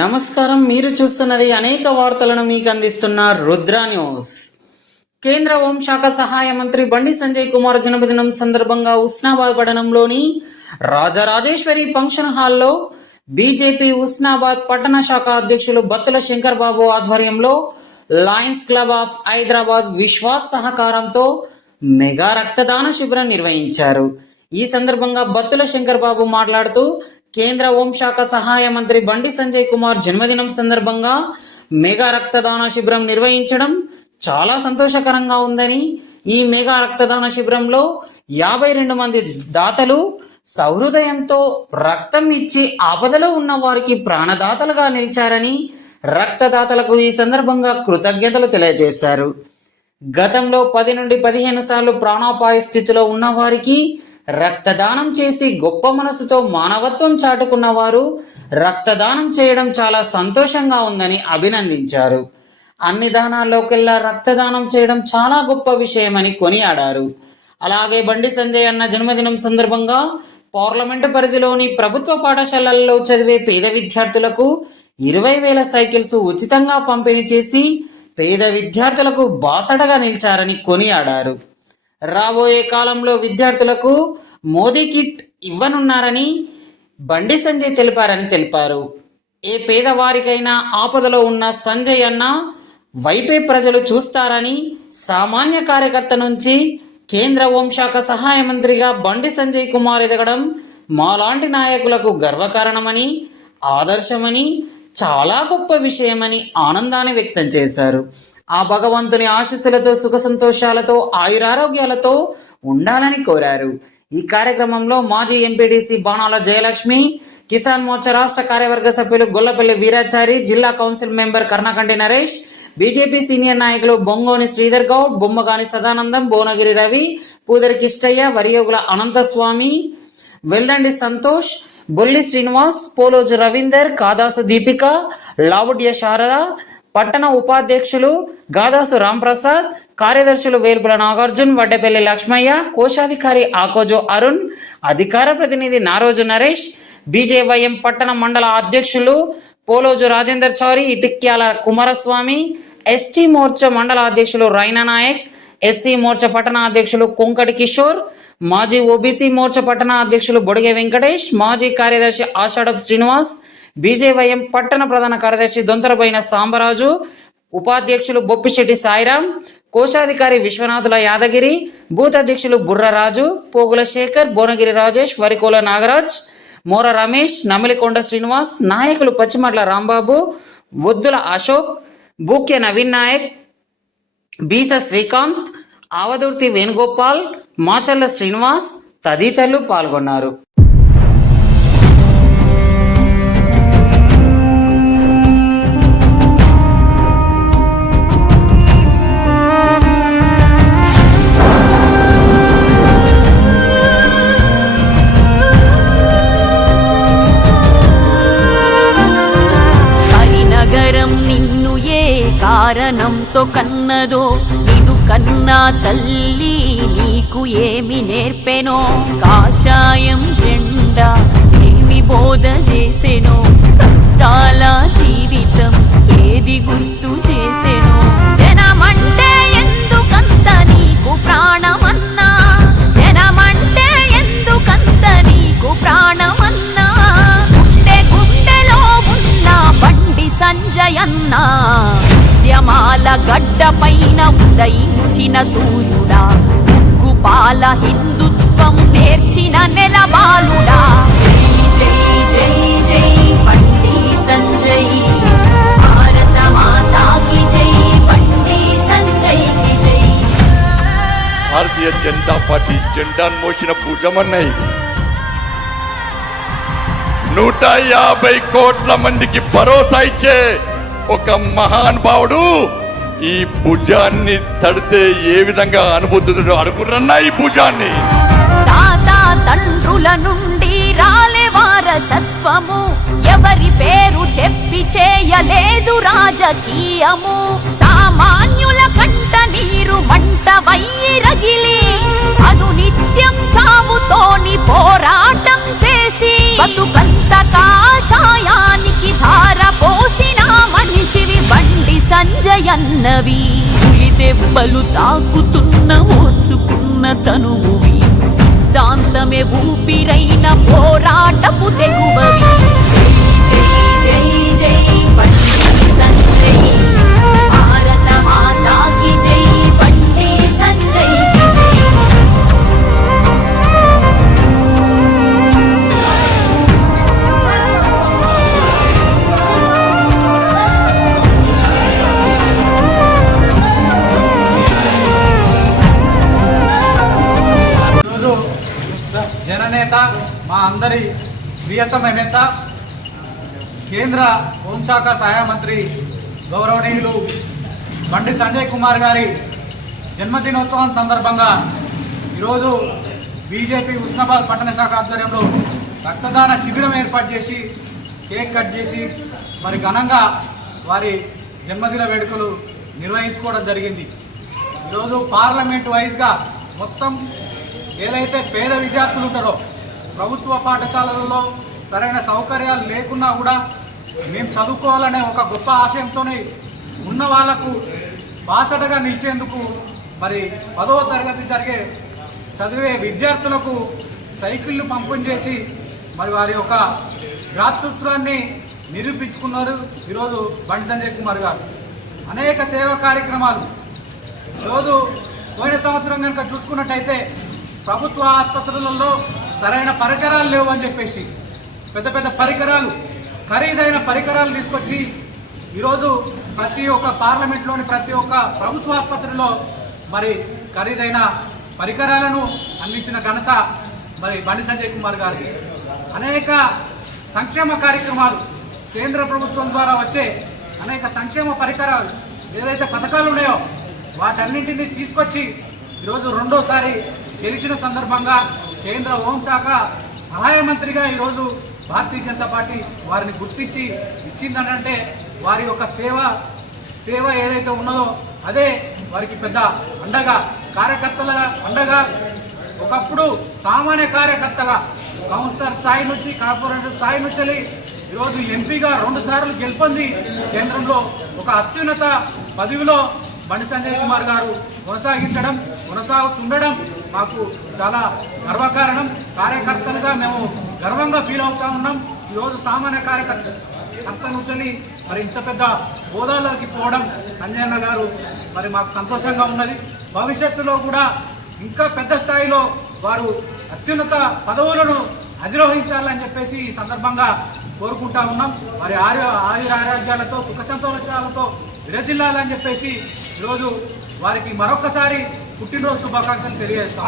నమస్కారం, మీరు చూస్తున్నది అనేక వార్తలను మీకు అందిస్తున్న రుద్ర న్యూస్. కేంద్ర హోంశాఖ సహాయ మంత్రి బండి సంజయ్ కుమార్ జన్మదినం సందర్భంగా ఉస్నాబాద్ పట్టణంలోని రాజరాజేశ్వరి ఫంక్షన్ హాల్లో బీజేపీ ఉస్నాబాద్ పట్టణ శాఖ అధ్యక్షులు బత్తుల శంకర్ బాబు ఆధ్వర్యంలో Lions club of Hyderabad Vishwas సహకారంతో మెగా రక్తదాన శిబిరం నిర్వహించారు. ఈ సందర్భంగా బత్తుల శంకర్ బాబు మాట్లాడుతూ, కేంద్ర హోంశాఖ సహాయ మంత్రి బండి సంజయ్ కుమార్ జన్మదినం సందర్భంగా మెగా రక్తదాన శిబిరం నిర్వహించడం చాలా సంతోషకరంగా ఉందని, ఈ మెగా రక్తదాన శిబిరంలో 52 మంది దాతలు సహృదయంతో రక్తం ఇచ్చి ఆపదలో ఉన్న వారికి ప్రాణదాతలుగా నిలిచారని రక్తదాతలకు ఈ సందర్భంగా కృతజ్ఞతలు తెలియజేశారు. గతంలో 10 నుండి 15 సార్లు ప్రాణాపాయ స్థితిలో ఉన్న వారికి రక్తదానం చేసి గొప్ప మనసుతో మానవత్వం చాటుకున్న వారు రక్తదానం చేయడం చాలా సంతోషంగా ఉందని అభినందించారు. అన్ని దానాల్లోకెల్లా రక్తదానం చేయడం చాలా గొప్ప విషయమని కొనియాడారు. అలాగే బండి సంజయ్ అన్న జన్మదినం సందర్భంగా పార్లమెంటు పరిధిలోని ప్రభుత్వ పాఠశాలల్లో చదివే పేద విద్యార్థులకు 20,000 సైకిల్స్ ఉచితంగా పంపిణీ చేసి పేద విద్యార్థులకు బాసటగా నిలిచారని కొనియాడారు. రాబోయే కాలంలో విద్యార్థులకు మోదీ కిట్ ఇవ్వనున్నారని బండి సంజయ్ తెలిపారు. ఏ పేదవారికైనా ఆపదలో ఉన్న సంజయ్ అన్న వైపే ప్రజలు చూస్తారని, సామాన్య కార్యకర్త నుంచి కేంద్ర హోంశాఖ సహాయ మంత్రిగా బండి సంజయ్ కుమార్ ఎదగడం మాలాంటి నాయకులకు గర్వకారణమని, ఆదర్శమని, చాలా గొప్ప విషయమని ఆనందాన్ని వ్యక్తం చేశారు. ఆ భగవంతుని ఆశీస్సులతో సుఖ సంతోషాలతో ఆయురారోగ్యాలతో ఉండాలని కోరారు. ఈ కార్యక్రమంలో మాజీ ఎంపీడీసీ బాణాల జయలక్ష్మి, కిసాన్ మోర్చా రాష్ట్ర కార్యవర్గ సభ్యులు గొల్లపల్లి వీరాచారి, జిల్లా council member Karnakanti Naresh, BJP senior నాయకులు బొంగోని శ్రీధర్ గౌడ్, బొమ్మగాని సదానందం, భువనగిరి రవి, పూదరి కిష్టయ్య, వరియోగుల అనంతస్వామి, వెల్దండి సంతోష్, బొల్లి శ్రీనివాస్, పోలోజు రవీందర్, కాదాసు దీపిక, లావుడ్య శారద, పట్టణ ఉపాధ్యక్షులు గాదాసు రాంప్రసాద్, కార్యదర్శులు వేల్పుల నాగార్జున్, వడ్డపల్లి లక్ష్మయ్య, కోశాధికారి ఆకోజో అరుణ్, అధికార ప్రతినిధి నారోజు నరేష్, బీజేవైఎం పట్టణ మండల అధ్యక్షులు పోలోజు రాజేందర్ చౌరి, ఇటిక్యాల కుమారస్వామి, ఎస్టీ మోర్చా మండల అధ్యక్షులు రైనా నాయక్, ఎస్సీ మోర్చా పట్టణ అధ్యక్షులు కొంకటి కిషోర్, మాజీ ఓబీసీ మోర్చా పట్టణ అధ్యక్షులు బొడిగె వెంకటేష్, మాజీ కార్యదర్శి ఆషాఢప్ శ్రీనివాస్, బీజేవైఎం పట్టణ ప్రధాన కార్యదర్శి దొంతరబోయిన సాంబరాజు, ఉపాధ్యక్షులు బొప్పిశెట్టి సాయిరాం, కోశాధికారి విశ్వనాథుల యాదగిరి, బూత్ అధ్యక్షులు బుర్రరాజు, పోగుల శేఖర్, భువనగిరి రాజేష్, వరికోల నాగరాజ్, మోర రమేష్, నమిలికొండ శ్రీనివాస్, నాయకులు పచ్చిమట్ల రాంబాబు, వద్దుల అశోక్, బూక్య నవీన్ నాయక్, బీస శ్రీకాంత్, ఆవదుర్తి వేణుగోపాల్, మాచల్ల శ్రీనివాస్ తదితరులు పాల్గొన్నారు. కారణంతో కన్నదో నిన్ను కన్నా తల్లి నీకు ఏమి నేర్పెనో, కాషాయం జెండా ఏమి బోధ చేసెనో, కష్టాల జీవితం ఏది గుర్తు చేసెనో, జనమంటే ఎందుకంత నీకు ప్రాణమన్నా, జనమంటే ఎందుకంత నీకు ప్రాణమన్నా, గుండెలో ఉన్న బండి సంజయ్ అన్నా, ఉద్యమాల గడ్డ పైన ఉదయించిన సూర్యుడా, ఉగ్గుపాల హిందుత్వం నేర్చిన నెలబాలుడా, జై జై జై జై బండి సంజయ్, భారత మాతాకి జై, బండి సంజయ్ కి జై. భారతీయ జనతా పార్టీ జెండాను మోసిన భుజమన్నయ్య 150 కోట్ల మందికి భరోసా ఇచ్చే ఒక మహానుభావుడు ఈ భుజాన్ని తడితే ఏ విధంగా అనుభూతుందో అనుకున్నా ఈ భుజాన్ని. తాత తండ్రుల నుండి రాలే వారసత్వము, ఎవరి పేరు చెప్పి చేయలేదు రాజకీయము. సామాన్యుల కంట నీరు మంట వయ్యి రగిలి అనునిత్యం చావుతోని పోరాటం చేసి బతుకంత కాషాయానికి ధార పోసిన మనిషివి బండి సంజయ్ అన్నవి. పులి దెబ్బలు తాకుతున్న ఓర్చుకున్న తనువువి, సిద్ధాంతమే ఊపిరైన పోరాటపు తెగువవి. జై జై జై జై బండి సంజయ్, భారత మాతాకి జై, బండి సంజయ్ కి జై. ఈరోజు జననేత, మా అందరి ప్రియతమ నేత, కేంద్ర హోంశాఖ సహాయ మంత్రి గౌరవనీయులు బండి సంజయ్ కుమార్ గారి జన్మదినోత్సవం సందర్భంగా ఈరోజు బీజేపీ ఉస్నాబాద్ పట్టణ శాఖ ఆధ్వర్యంలో రక్తదాన శిబిరం ఏర్పాటు చేసి కేక్ కట్ చేసి మరి ఘనంగా వారి జన్మదిన వేడుకలు నిర్వహించుకోవడం జరిగింది. ఈరోజు పార్లమెంట్ వైజ్గా మొత్తం ఏదైతే పేద విద్యార్థులు ఉంటారో, ప్రభుత్వ పాఠశాలలలో సరైన సౌకర్యాలు లేకున్నా కూడా మేము చదువుకోవాలనే ఒక గొప్ప ఆశయంతోనే ఉన్న వాళ్లకు బాసటగా నిలిచేందుకు మరి 10వ తరగతి చదివే విద్యార్థులకు సైకిళ్ళు పంపిణీ చేసి మరి వారి యొక్క భ్రాతృత్వాన్ని నిరూపించుకున్నారు ఈరోజు బండి సంజయ్ కుమార్ గారు. అనేక సేవా కార్యక్రమాలు ఈరోజు పోయిన సంవత్సరం కనుక చూసుకున్నట్టయితే ప్రభుత్వ ఆసుపత్రులలో సరైన పరికరాలు లేవు అని చెప్పేసి పెద్ద పెద్ద పరికరాలు, ఖరీదైన పరికరాలు తీసుకొచ్చి ఈరోజు ప్రతి ఒక్క పార్లమెంట్లోని ప్రతి ఒక్క ప్రభుత్వ ఆసుపత్రిలో మరి ఖరీదైన పరికరాలను అందించిన ఘనత మరి బండి సంజయ్ కుమార్ గారికి. అనేక సంక్షేమ కార్యక్రమాలు కేంద్ర ప్రభుత్వం ద్వారా వచ్చే అనేక సంక్షేమ పరికరాలు ఏదైతే పథకాలు ఉన్నాయో వాటన్నింటినీ తీసుకొచ్చి ఈరోజు రెండోసారి గెలిచిన సందర్భంగా కేంద్ర హోంశాఖ సహాయ మంత్రిగా ఈరోజు భారతీయ జనతా పార్టీ వారిని గుర్తించి ఇచ్చిందనంటే వారి యొక్క సేవ ఏదైతే ఉన్నదో అదే వారికి పెద్ద అండగా, కార్యకర్తల అండగా. ఒకప్పుడు సామాన్య కార్యకర్తగా కౌన్సిలర్ స్థాయి నుంచి, కార్పొరేటర్ స్థాయి నుంచి ఈరోజు ఎంపీగా 2 సార్లు గెలుపొంది కేంద్రంలో ఒక అత్యున్నత పదవిలో బండి సంజయ్ కుమార్ గారు కొనసాగుతుండడం మాకు చాలా గర్వకారణం. కార్యకర్తలుగా మేము గర్వంగా ఫీల్ అవుతా ఉన్నాం. ఈరోజు సామాన్య కార్యకర్త నుంచి మరి ఇంత పెద్ద హోదాలోకి పోవడం సంజయన్న గారు మరి మాకు సంతోషంగా ఉన్నది. భవిష్యత్తులో కూడా ఇంకా పెద్ద స్థాయిలో వారు అత్యున్నత పదవులను అధిరోహించాలని చెప్పేసి ఈ సందర్భంగా కోరుకుంటా ఉన్నాం. మరి ఆరోగ్యాలతో సుఖ సంతోషాలతో విరజిల్లాలని చెప్పేసి ఈరోజు వారికి మరొకసారి పుట్టినరోజు శుభాకాంక్షలు తెలియజేస్తాం.